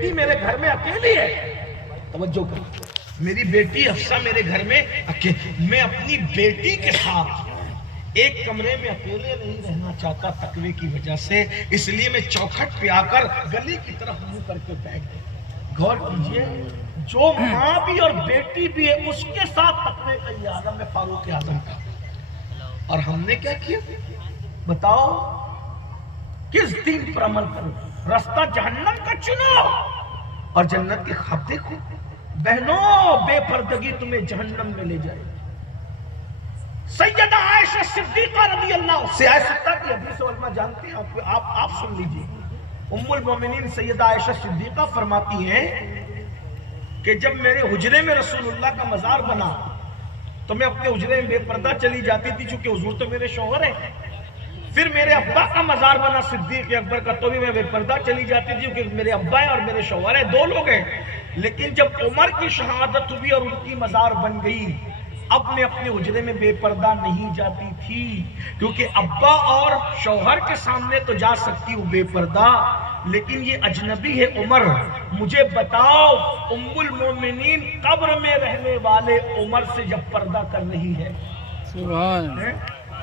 بیٹی میرے گھر میں اکیلی ہے. توجہ کرو, میری بیٹی حفصہ میرے گھر میں میں اپنی بیٹی کے ساتھ ایک کمرے میں اکیلے نہیں رہنا چاہتا تقوی کی وجہ سے, اس لیے میں چوکھٹ پہ آ کر گلی کی طرف منہ کر کے بیٹھ گیا. غور کیجئے, جو ماں بھی اور بیٹی بھی ہے اس کے ساتھ تقوی کا یہ عالم ہے فاروق اعظم کا. اور ہم نے کیا کیا بتاؤ, کس دین پر عمل کرو؟ راستہ جہنم کا چنو اور جنت کے خواب دیکھو. بہنوں, بے پردگی تمہیں جہنم میں لے جائے. سیدہ عائشہ صدیقہ رضی اللہ سے ستہ کی حدیث علماء جانتے ہیں, آپ سن لیجئے. ام المومنین سیدہ عائشہ صدیقہ فرماتی ہیں کہ جب میرے حجرے میں رسول اللہ کا مزار بنا تو میں اپنے حجرے میں بے پردہ چلی جاتی تھی, چونکہ حضور تو میرے شوہر ہیں. پھر میرے ابا کا مزار بنا صدیق اکبر کا, تو بھی میں بے پردہ چلی جاتی تھی کیونکہ میرے ابا ہیں اور میرے شوہر ہیں, دو لوگ ہیں. لیکن جب عمر کی شہادت ہوئی اور ان کی مزار بن گئی, اب میں اپنے حجرے میں بے پردہ نہیں جاتی تھی, کیونکہ ابا اور شوہر کے سامنے تو جا سکتی ہوں بے پردہ, لیکن یہ اجنبی ہے عمر. مجھے بتاؤ ام المومنین قبر میں رہنے والے عمر سے جب پردہ کر رہی ہے,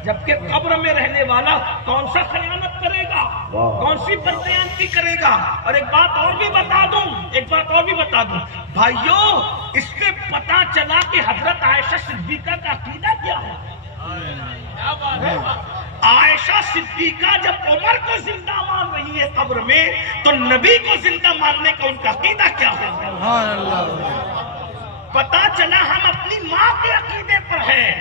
جبکہ قبر میں رہنے والا کون سا خیانت کرے گا, کون سی بددیانتی کرے گا. اور ایک بات اور بھی بتا دوں بھائیو, اس سے پتا چلا کہ حضرت عائشہ صدیقہ کا عقیدہ کیا ہے. عائشہ صدیقہ جب عمر کو زندہ مان رہی ہے قبر میں, تو نبی کو زندہ ماننے کا ان کا عقیدہ کیا ہے. پتا چلا ہم اپنی ماں کے عقیدے پر ہیں.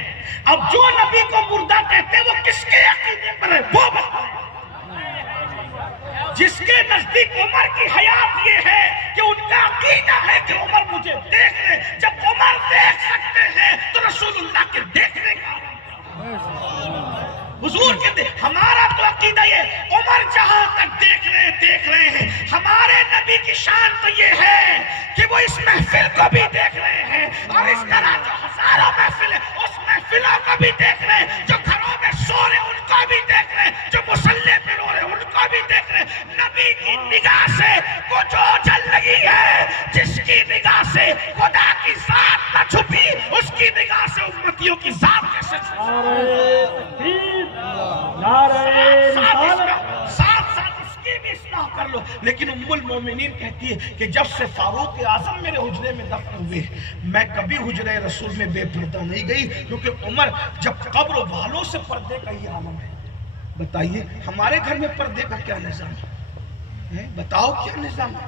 اب جو نبی کو مردہ کہتے ہیں وہ کس کے عقیدے پر ہے وہ بتائیں. جس کے نزدیک عمر کی حیات یہ ہے کہ ان کا عقیدہ ہے کہ عمر مجھے دیکھ لے, جب عمر دیکھ سکتے ہیں تو رسول اللہ کے دیکھنے کا حضور کہتے ہیں. ہمارا تو عقیدہ یہ عمر جہاں تک دیکھ رہے ہیں, ہمارے نبی کی شان تو یہ ہے کہ وہ اس محفل کو بھی دیکھ رہے ہیں, اور اس طرح جو ہزاروں محفل ہے اس محفلوں کو بھی دیکھ رہے ہیں, جو گھروں میں سو رہے ان کو بھی دیکھ رہے ہیں, جو مصلی پہ رو رہے ان کو بھی دیکھ رہے ہیں. نبی کی نگاہ سے کچھ اوجھل رہی ہے, جس کی نگاہ سے خدا کی ذات نہ چھپی اس کی نگاہ سے امتیوں کی ذات کیسے چھپی. ساتھ اس کی بھی اصلاح کر لو. لیکن ام المومنین کہتی ہے کہ جب سے فاروق اعظم میرے حجرے میں دفن ہوئے, میں کبھی حجرے رسول میں بے پردہ نہیں گئی, کیونکہ عمر جب قبر والوں سے پردے کا یہ عالم ہے. بتائیے ہمارے گھر میں پردے کا کیا نظام ہے, بتاؤ کیا نظام ہے.